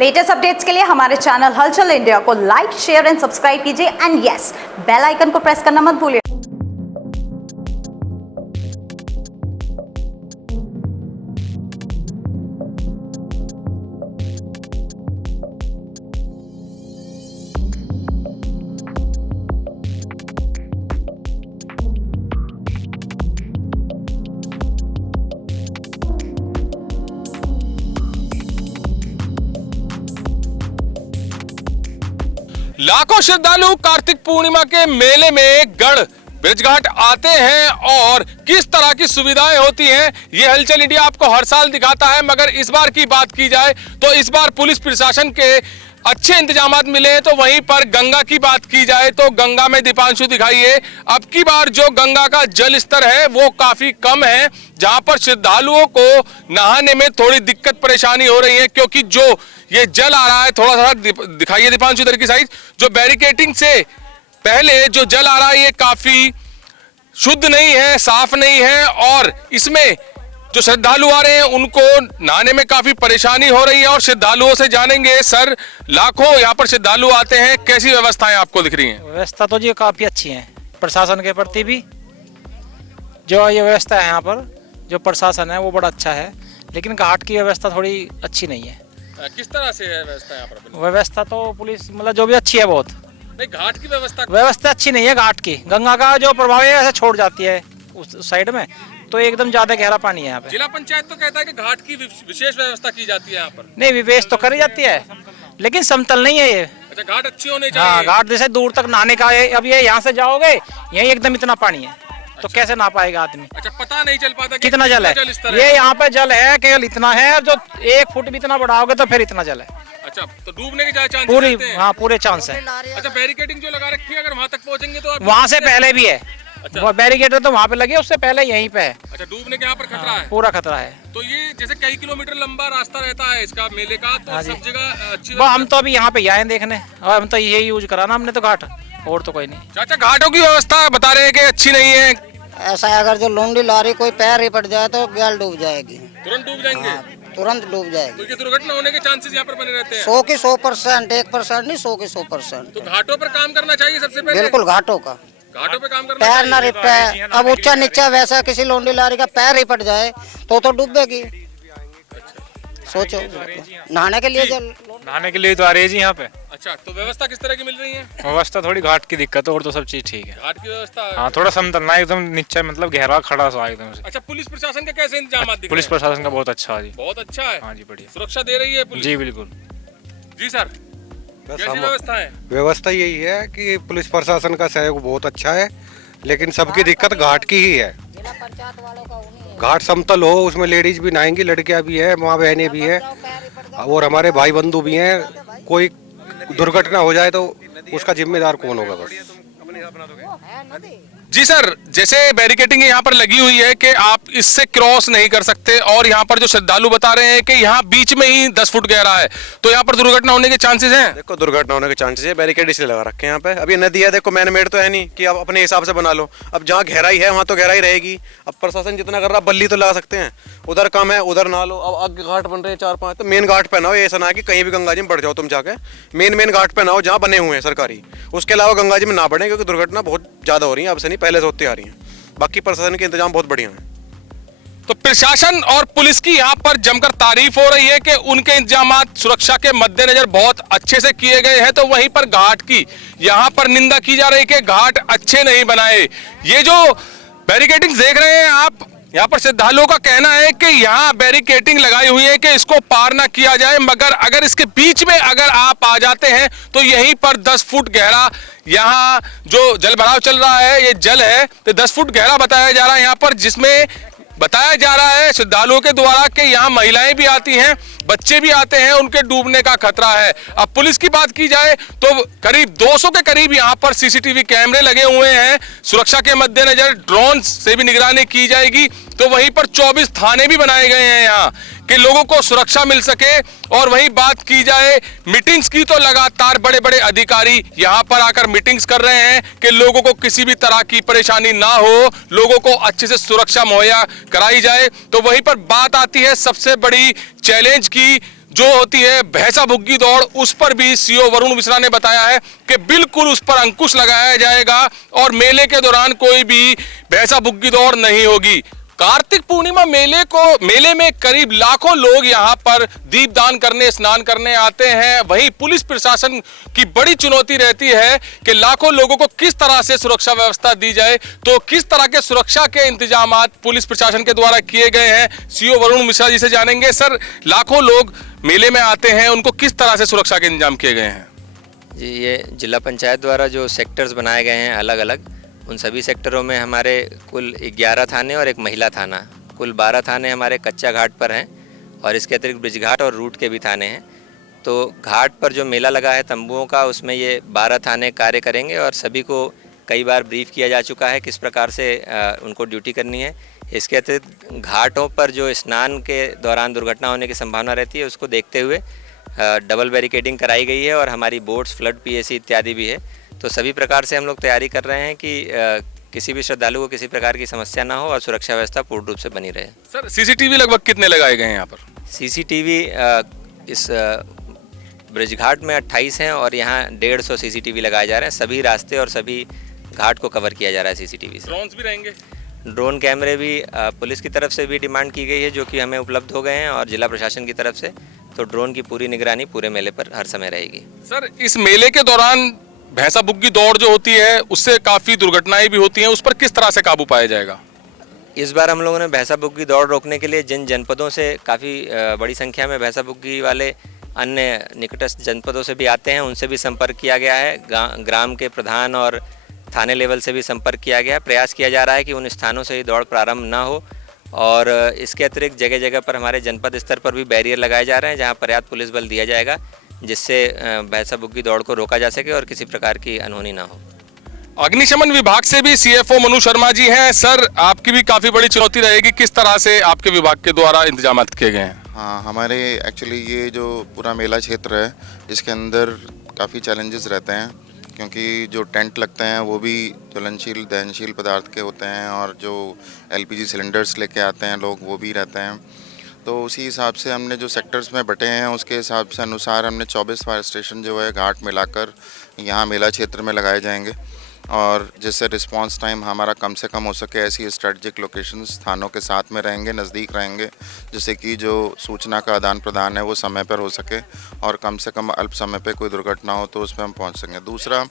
Latest updates के लिए हमारे चैनल हलचल इंडिया को लाइक, शेयर एंड सब्सक्राइब कीजिए एंड यस, बेल आइकन को प्रेस करना मत भूलिए। लाखों श्रद्धालु कार्तिक पूर्णिमा के मेले में गढ़ ब्रिजघाट आते हैं और किस तरह की सुविधाएं होती हैं ये हलचल इंडिया आपको हर साल दिखाता है। मगर इस बार की बात की जाए तो इस बार पुलिस प्रशासन के अच्छे इंतजामात मिले हैं। तो वहीं पर गंगा की बात की जाए तो गंगा में दीपांशु दिखाइए, अब की बार जो गंगा का जल स्तर है वो काफी कम है, जहां पर श्रद्धालुओं को नहाने में थोड़ी दिक्कत परेशानी हो रही है, क्योंकि जो ये जल आ रहा है, थोड़ा सा दिखाइए दीपांशु इधर की साइड, जो बैरिकेटिंग से पहले जो जल आ रहा है ये काफी शुद्ध नहीं है, साफ नहीं है और इसमें जो श्रद्धालु आ रहे हैं उनको नहाने में काफी परेशानी हो रही है। और श्रद्धालुओं से जानेंगे, सर लाखों यहाँ पर श्रद्धालु आते हैं, कैसी व्यवस्थाएं आपको दिख रही हैं? व्यवस्था तो जी काफी अच्छी है, प्रशासन के प्रति भी जो ये व्यवस्था है यहाँ पर, जो प्रशासन है वो बड़ा अच्छा है, लेकिन घाट की व्यवस्था थोड़ी अच्छी नहीं है। किस तरह से है व्यवस्था यहाँ पर? व्यवस्था तो पुलिस मतलब जो भी अच्छी है बहुत, नहीं घाट की व्यवस्था अच्छी नहीं है। घाट की गंगा का जो प्रभाव है ऐसे छोड़ जाती है उस साइड में, तो एकदम ज्यादा गहरा पानी है यहाँ पे। जिला पंचायत तो कहता है कि घाट की विशेष व्यवस्था की जाती है यहाँ पर। नहीं, विवेश तो करी जाती है लेकिन समतल नहीं है ये। अच्छा, घाट अच्छे होने चाहिए। हाँ, घाट जैसे दूर तक नहाने का है। अब ये यहाँ से जाओगे यही एकदम इतना पानी है, तो कैसे ना पाएगा आदमी? अच्छा, पता नहीं चल पाता कितना जल है। ये यहाँ पे जल है केवल इतना है, और जो 1 फुट भी इतना बढ़ाओगे तो फिर इतना जल है। अच्छा, तो डूबने के चांस पूरी, हाँ पूरे चांस है। अच्छा, बैरिकेडिंग जो लगा रखी है, अगर वहाँ तक पहुँचेंगे तो वहाँ से पहले भी है। अच्छा, बैरिकेड तो वहाँ पे लगे, उससे पहले यहीं पे है। अच्छा, डूबने के यहाँ पर खतरा है? पूरा खतरा है। तो ये जैसे कई किलोमीटर लंबा रास्ता रहता है इसका मेले का, तो सब जगह अच्छी हम तो अभी यहाँ पे आए देखने, और हम तो यही यूज कराना हमने तो घाट, और तो कोई नहीं। चाचा, घाटों की व्यवस्था बता रहे हैं कि अच्छी नहीं है। ऐसा है, अगर जो लोंडी लारी कोई पैर ही पड़ जाए तो गैल डूब जाएगी, तुरंत डूब जाएंगे। तुरंत डूब जाएगी। तो ये दुर्घटना होने के चांसेस यहाँ पर बने रहते हैं। 100 की 100%, 1% नहीं, 100 की 100%। तो घाटों पर काम करना चाहिए सबसे पहले। बिल्कुल, घाटों का घाटों पे काम करना पैर ना रिपे। अब ऊंचा नीचा वैसा किसी लोंडी लारी का पैर ही पड़ जाए तो डूबेगी। सोचो, नहाने के लिए नहाने के लिए तो आ रही है जी यहाँ पे। अच्छा, तो व्यवस्था किस तरह की मिल रही है? व्यवस्था थोड़ी घाट की दिक्कत है, और तो सब चीज ठीक है। घाट की व्यवस्था, हाँ थोड़ा समतल ना, एकदम नीचे मतलब गहरा खड़ा सा एकदम से। अच्छा, पुलिस प्रशासन के कैसे इंतजाम? पुलिस प्रशासन का बहुत अच्छा है जी। बहुत अच्छा है। हाँ जी, बढ़िया सुरक्षा दे रही है पुलिस? जी बिल्कुल। जी सर, कैसी व्यवस्था है? व्यवस्था यही है कि पुलिस प्रशासन का सहयोग बहुत अच्छा है, लेकिन सबकी दिक्कत घाट की ही है। घाट समतल हो, उसमें लेडीज भी नहाएंगी, लड़कियां भी है, माँ बहनें भी है, और हमारे भाई बंधु भी हैं। कोई दुर्घटना हो जाए तो उसका जिम्मेदार कौन होगा? बस। जी सर, जैसे बैरिकेडिंग यहाँ पर लगी हुई है कि आप इससे क्रॉस नहीं कर सकते, और यहाँ पर जो श्रद्धालु बता रहे हैं कि यहाँ बीच में ही 10 फुट गहरा है, तो यहाँ पर दुर्घटना होने के चांसेस हैं। देखो, दुर्घटना होने के चांसेस है, बैरिकेड इसलिए लगा रखे हैं यहाँ पे। अब ये नदी है, देखो मैन मेड तो है नहीं कि आप अपने हिसाब से बना लो। अब जहाँ गहराई है वहाँ तो गहराई रहेगी। अब प्रशासन जितना कर रहा, बल्ली तो लगा सकते हैं, उधर कम है उधर ना लो। अब आगे घाट बन रहे हैं 4-5, तो मेन घाट पे ना हो। ऐसा ना कि कहीं भी गंगा जी में बढ़ जाओ तुम जाके, मेन घाट पे ना हो जहाँ बने हुए हैं सरकारी। उसके अलावा गंगा जी में ना बढ़े, क्योंकि दुर्घटना बहुत ज्यादा हो रही है, अब से नहीं पहले से होती आ रही है। बाकी प्रशासन के इंतजाम बहुत बढ़िया है। तो प्रशासन और पुलिस की यहाँ पर जमकर तारीफ हो रही है कि उनके इंतजामात सुरक्षा के मद्देनजर बहुत अच्छे से किए गए हैं। तो वहीं पर घाट की यहाँ पर निंदा की जा रही है कि घाट अच्छे नहीं बनाए। ये जो बैरिकेडिंग देख रहे हैं आप, यहाँ पर श्रद्धालुओं का कहना है कि यहाँ बैरिकेडिंग लगाई हुई है कि इसको पार ना किया जाए, मगर अगर इसके बीच में अगर आप आ जाते हैं तो यहीं पर 10 फुट गहरा यहाँ जो जल भराव चल रहा है, ये जल है तो 10 फुट गहरा बताया जा रहा है यहाँ पर, जिसमें बताया जा रहा है श्रद्धालुओं के द्वारा कि यहाँ महिलाएं भी आती हैं, बच्चे भी आते हैं, उनके डूबने का खतरा है। अब पुलिस की बात की जाए तो करीब 200 के करीब यहाँ पर सीसीटीवी कैमरे लगे हुए हैं। सुरक्षा के मद्देनजर ड्रोन से भी निगरानी की जाएगी। तो वहीं पर 24 थाने भी बनाए गए हैं यहाँ कि लोगों को सुरक्षा मिल सके। और वहीं बात की जाए मीटिंग्स की, तो लगातार बड़े बड़े अधिकारी यहाँ पर आकर मीटिंग्स कर रहे हैं कि लोगों को किसी भी तरह की परेशानी ना हो, लोगों को अच्छे से सुरक्षा मुहैया कराई जाए। तो वहीं पर बात आती है सबसे बड़ी चैलेंज की, जो होती है भैंसा बुग्गी दौड़, उस पर भी सीओ वरुण मिश्रा ने बताया है कि बिल्कुल उस पर अंकुश लगाया जाएगा और मेले के दौरान कोई भी भैंसा बुग्गी दौड़ नहीं होगी। कार्तिक पूर्णिमा मेले में करीब लाखों लोग यहां पर दीपदान करने, स्नान करने आते हैं। वहीं पुलिस प्रशासन की बड़ी चुनौती रहती है कि लाखों लोगों को किस तरह से सुरक्षा व्यवस्था दी जाए। तो किस तरह के सुरक्षा के इंतजाम पुलिस प्रशासन के द्वारा किए गए हैं, सीओ वरुण मिश्रा जी से जानेंगे। सर, लाखों लोग मेले में आते हैं, उनको किस तरह से सुरक्षा के इंतजाम किए गए हैं? जी, ये जिला पंचायत द्वारा जो सेक्टर्स बनाए गए हैं अलग अलग, उन सभी सेक्टरों में हमारे कुल 11 थाने और एक महिला थाना, कुल 12 थाने हमारे कच्चा घाट पर हैं और इसके अतिरिक्त ब्रिज घाट और रूट के भी थाने हैं। तो घाट पर जो मेला लगा है तंबुओं का, उसमें ये 12 थाने कार्य करेंगे और सभी को कई बार ब्रीफ किया जा चुका है किस प्रकार से उनको ड्यूटी करनी है। इसके अतिरिक्त घाटों पर जो स्नान के दौरान दुर्घटना होने की संभावना रहती है, उसको देखते हुए डबल बैरिकेडिंग कराई गई है और हमारी बोट्स, फ्लड पीएसी इत्यादि भी है। तो सभी प्रकार से हम लोग तैयारी कर रहे हैं कि किसी भी श्रद्धालु को किसी प्रकार की समस्या ना हो और सुरक्षा व्यवस्था पूर्ण रूप से बनी रहे। सर, सीसीटीवी लगभग कितने लगाए गए हैं यहाँ पर? सीसीटीवी इस ब्रिज घाट में 28 हैं और यहाँ 150 सीसीटीवी लगाए जा रहे हैं। सभी रास्ते और सभी घाट को कवर किया जा रहा है सीसीटीवी से। ड्रोन्स भी रहेंगे? ड्रोन कैमरे भी पुलिस की तरफ से भी डिमांड की गई है, जो कि हमें उपलब्ध हो गए हैं, और जिला प्रशासन की तरफ से। तो ड्रोन की पूरी निगरानी पूरे मेले पर हर समय रहेगी। सर, इस मेले के दौरान भैंसा बुग्गी दौड़ जो होती है उससे काफ़ी दुर्घटनाएं भी होती हैं, उस पर किस तरह से काबू पाया जाएगा? इस बार हम लोगों ने भैंसा बुग्गी दौड़ रोकने के लिए जिन जनपदों से काफ़ी बड़ी संख्या में भैंसा बुग्गी वाले अन्य निकटस्थ जनपदों से भी आते हैं, उनसे भी संपर्क किया गया है। ग्राम के प्रधान और थाने लेवल से भी संपर्क किया गया है। प्रयास किया जा रहा है कि उन स्थानों से ही दौड़ प्रारंभ ना हो। और इसके अतिरिक्त जगह जगह पर हमारे जनपद स्तर पर भी बैरियर लगाए जा रहे हैं, जहाँ पर्याप्त पुलिस बल दिया जाएगा, जिससे भैंसा बुग्गी दौड़ को रोका जा सके और किसी प्रकार की अनहोनी ना हो। अग्निशमन विभाग से भी सीएफओ मनु शर्मा जी हैं। सर, आपकी भी काफ़ी बड़ी चुनौती रहेगी, किस तरह से आपके विभाग के द्वारा इंतजाम किए गए हैं? हाँ, हमारे एक्चुअली ये जो पूरा मेला क्षेत्र है, इसके अंदर काफ़ी चैलेंजेस रहते हैं, क्योंकि जो टेंट लगते हैं वो भी ज्वलनशील दहनशील पदार्थ के होते हैं, और जो एलपीजी सिलेंडर्स लेके आते हैं लोग, वो भी रहते हैं। तो उसी हिसाब से हमने जो सेक्टर्स में बटे हैं, उसके हिसाब से अनुसार हमने 24 फायर स्टेशन जो है घाट मिलाकर यहाँ मेला क्षेत्र में लगाए जाएंगे, और जिससे रिस्पांस टाइम हमारा कम से कम हो सके, ऐसी स्ट्रेटजिक लोकेशंस थानों के साथ में रहेंगे, नज़दीक रहेंगे, जिससे कि जो सूचना का आदान प्रदान है वो समय पर हो सके और कम से कम अल्प समय पे कोई दुर्घटना हो तो उस पर हम पहुँच सकें। दूसरा,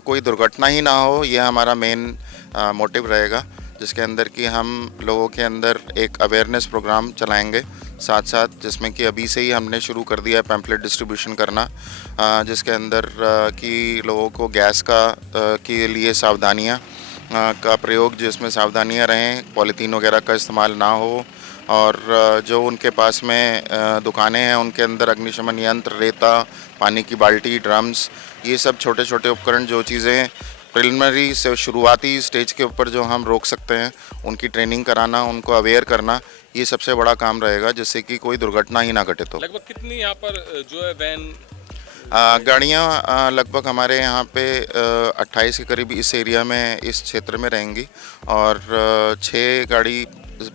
कोई दुर्घटना ही ना हो, ये हमारा मेन मोटिव रहेगा, जिसके अंदर कि हम लोगों के अंदर एक अवेयरनेस प्रोग्राम चलाएंगे साथ साथ, जिसमें कि अभी से ही हमने शुरू कर दिया है पैम्फलेट डिस्ट्रीब्यूशन करना, जिसके अंदर कि लोगों को गैस के लिए सावधानियां का प्रयोग, जिसमें सावधानियां रहें, पॉलीथीन वगैरह का इस्तेमाल ना हो, और जो उनके पास में दुकानें हैं उनके अंदर अग्निशमन यंत्र, रेता, पानी की बाल्टी, ड्रम्स, ये सब छोटे छोटे उपकरण, जो चीज़ें प्रिलिमिनरी से शुरुआती स्टेज के ऊपर जो हम रोक सकते हैं, उनकी ट्रेनिंग कराना, उनको अवेयर करना, ये सबसे बड़ा काम रहेगा, जिससे कि कोई दुर्घटना ही ना घटे। तो लगभग कितनी यहाँ पर जो है वैन गाड़ियाँ लगभग हमारे यहाँ पे 28 के करीब इस एरिया में, इस क्षेत्र में रहेंगी, और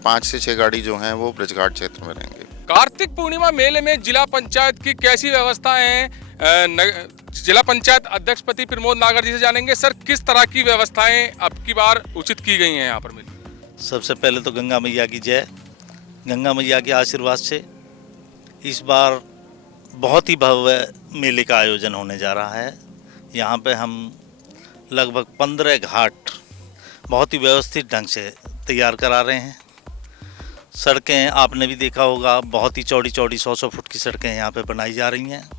5 से 6 गाड़ी जो हैं वो ब्रिजघाट क्षेत्र में रहेंगे। कार्तिक पूर्णिमा मेले में जिला पंचायत की कैसी व्यवस्थाएं हैं, जिला पंचायत अध्यक्ष पति प्रमोद नागर जी से जानेंगे। सर, किस तरह की व्यवस्थाएं अब की बार उचित की गई हैं यहाँ पर मेले? सबसे पहले तो गंगा मैया की जय, गंगा मैया के आशीर्वाद से इस बार बहुत ही भव्य मेले का आयोजन होने जा रहा है। यहाँ पे हम लगभग 15 घाट बहुत ही व्यवस्थित ढंग से तैयार करा रहे हैं। सड़कें आपने भी देखा होगा, बहुत ही चौड़ी 100-100 फुट की सड़कें यहाँ पे बनाई जा रही हैं।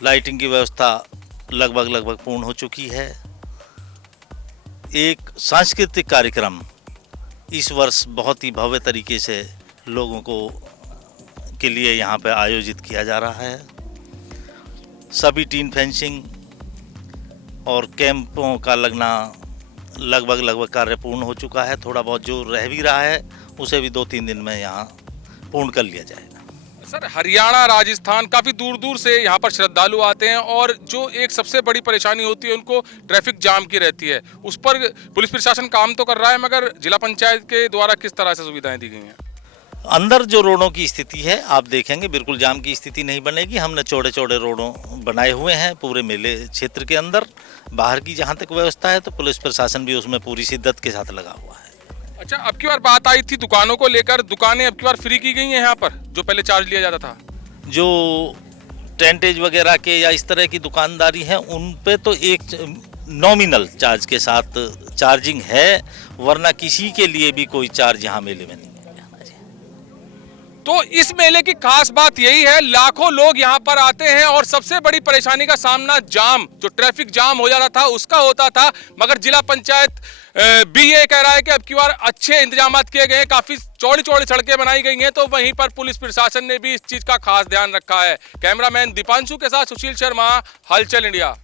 लाइटिंग की व्यवस्था लगभग पूर्ण हो चुकी है। एक सांस्कृतिक कार्यक्रम इस वर्ष बहुत ही भव्य तरीके से लोगों के लिए यहाँ पे आयोजित किया जा रहा है। सभी टीन फेंसिंग और कैंपों का लगना लगभग कार्य पूर्ण हो चुका है। थोड़ा बहुत जो रह भी रहा है उसे भी 2-3 दिन में यहाँ पूर्ण कर लिया जाएगा। सर, हरियाणा, राजस्थान, काफ़ी दूर दूर से यहाँ पर श्रद्धालु आते हैं, और जो एक सबसे बड़ी परेशानी होती है उनको ट्रैफिक जाम की रहती है, उस पर पुलिस प्रशासन काम तो कर रहा है, मगर जिला पंचायत के द्वारा किस तरह से सुविधाएं दी गई हैं? अंदर जो रोडों की स्थिति है आप देखेंगे बिल्कुल जाम की स्थिति नहीं बनेगी। हमने चौड़े चौड़े रोडों बनाए हुए हैं पूरे मेले क्षेत्र के अंदर। बाहर की जहाँ तक व्यवस्था है तो पुलिस प्रशासन भी उसमें पूरी शिद्दत के साथ लगा हुआ है। अच्छा, अब की बार बात आई थी दुकानों को लेकर, दुकानें अब की बार फ्री की गई हैं यहाँ पर, जो पहले चार्ज लिया जाता था। जो टेंटेज वगैरह के या इस तरह की दुकानदारी है उन पे तो एक नॉमिनल चार्ज के साथ चार्जिंग है, वरना किसी के लिए भी कोई चार्ज यहाँ मेले में नहीं है। तो इस मेले की खास बात यही है, लाखों लोग यहाँ पर आते हैं और सबसे बड़ी परेशानी का सामना जाम, जो ट्रैफिक जाम हो जाता था उसका होता था। मगर जिला पंचायत भी ये कह रहा है कि अब की बार अच्छे इंतजाम किए गए हैं, काफी चौड़ी चौड़ी सड़कें बनाई गई हैं। तो वहीं पर पुलिस प्रशासन ने भी इस चीज का खास ध्यान रखा है। कैमरामैन दीपांशु के साथ सुशील शर्मा, हलचल इंडिया।